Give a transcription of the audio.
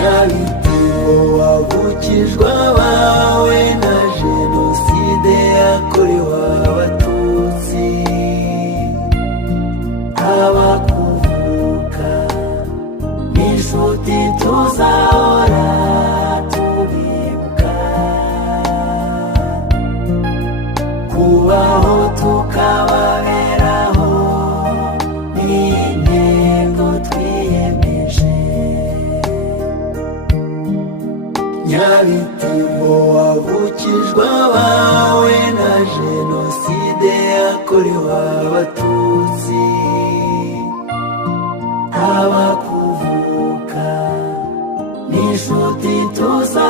Nyabitabo wavukijwe abawe na Jenoside yakorewe Abatutsi. Abakuvuka n'inshuti tuzahora tubibuka, kubaho tukababeraho n'intego twiyemeje. Nyabitabo wavukijwe abawe na Jenoside yakorewe Abatutsi. Abakuvuka n'inshuti tuza